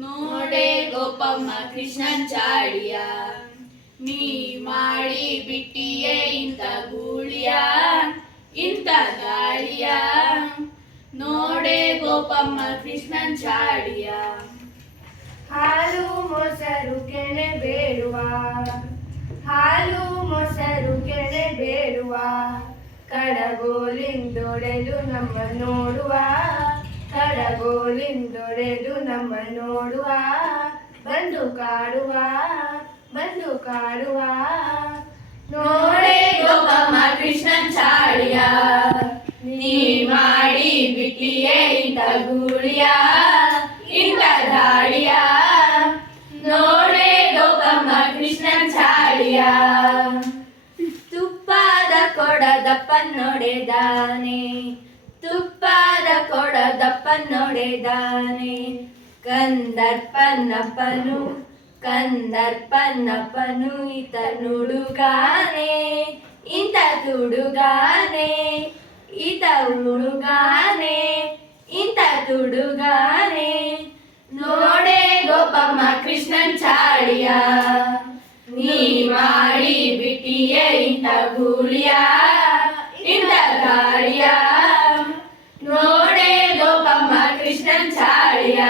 ನೋಡೆ ಗೋಪಮ್ಮ ಕೃಷ್ಣನ್ ಚಾಳಿಯ, ನೀ ಮಾಡಿ ಬಿಟ್ಟಿಯೇ ಇಂಥ ಗೂಳಿಯ ಇಂಥ ಗಾಳಿಯ. ನೋಡೆ ಗೋಪಮ್ಮ ಕೃಷ್ಣನ್ ಚಾಳಿಯ. ಹಾಲು ಮೊಸರು ಕೆನೆ ಬೇಡುವ, ಹಾಲು ಮೊಸರು ಕೆನೆ ಬೇಡುವ, ಕಡಗೋಲಿಂದೊಡೆದು ನಮ್ಮ ನೋಡುವ, ಕಡಗೋಲಿಂದೊಡೆದು ನಮ್ಮ ನೋಡುವ, ಬಂದು ಕಾಡುವ ಬಂದು ಕಾಡುವ. ನೋಡೆ ಗೋಪಮ್ಮ ಕೃಷ್ಣನ್ ಚಾಳಿಯ, ನೀ ಮಾಡಿ ಬಿಟ್ಟಿಯೇ ಇಂಥ ಗೂಳಿಯ ಇಂಥ ದಾಳಿಯ. ನೋಡೆ ಗೋಪಮ್ಮ ಕೃಷ್ಣನ್ ಚಾಳಿಯ. ತುಪ್ಪದ ಕೊಡದಪ್ಪನ್ನೊಡೆದಾನೆ, ತುಪ್ಪದ ಕೊಡದಪ್ಪನ್ನೊಡೆದಾನೆ, ಕಂದರ್ಪನ್ನಪ್ಪನು ಕಂದರ್ಪನ್ನಪ್ಪನು ಈತ ನುಡುಗಾನೆ ಇಂಥ ತುಡುಗಾನೆ, ಈತ ಹುಡುಗಾನೆ ಇಂಥ ತುಡುಗಾನೆ. ನೋಡೆ ಗೋಪಮ್ಮ ಕೃಷ್ಣನ್ ಚಾಳಿಯ, ನೀ ಮಾಡಿ ಬಿಟ್ಟಿಯೇ ಇಂಥ ಗೂಳಿಯ ಇಂಥ ಗಾಳಿಯ. ನೋಡೆ ಗೋಪಮ್ಮ ಕೃಷ್ಣನ್ ಚಾಳಿಯ.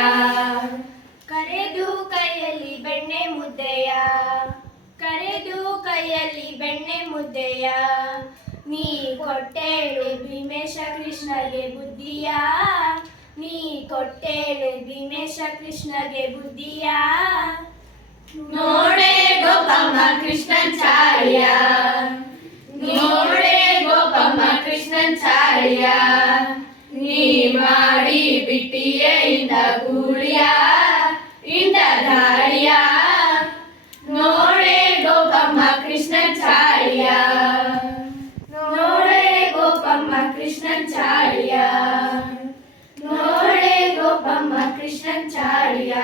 ಕರೆದು ಕೈಯಲ್ಲಿ ಬೆಣ್ಣೆ ಮುದ್ದೆಯ, ಕರೆದು ಕೈಯಲ್ಲಿ ಬೆಣ್ಣೆ ಮುದ್ದೆಯ, ನೀ ಕೊಟ್ಟೇಳು ಭೀಮೇಶ ಕೃಷ್ಣಗೆ ಬುದ್ಧಿಯ, ನೀ ಕೊಟ್ಟೇಳು ಭೀಮೇಶ ಕೃಷ್ಣಗೆ ಬುದ್ಧಿಯ. ನೋಡೆ ಗೋಪಮ್ಮ ಕೃಷ್ಣನ್ ಚಾಳಿಯ, ನೋಡೆ ಗೋಪಮ್ಮ ಕೃಷ್ಣನ್ ಚಾಳಿಯ, ನೀ ಮಾಡಿ ಬಿಟ್ಟಿಯೇ ಇಂಥ ಗೂಳಿಯ ಇಂಥ ದಾಳಿಯ. ನೋಡೆ ಗೋಪಮ್ಮ ಕೃಷ್ಣನ್ ಚಾಳಿಯ, ನೋಡೆ ಗೋಪಮ್ಮ ಕೃಷ್ಣನ್ ಚಾಳಿಯ, ನೋಡೆ ಗೋಪಮ್ಮ ಕೃಷ್ಣನ್ ಚಾಳಿಯ.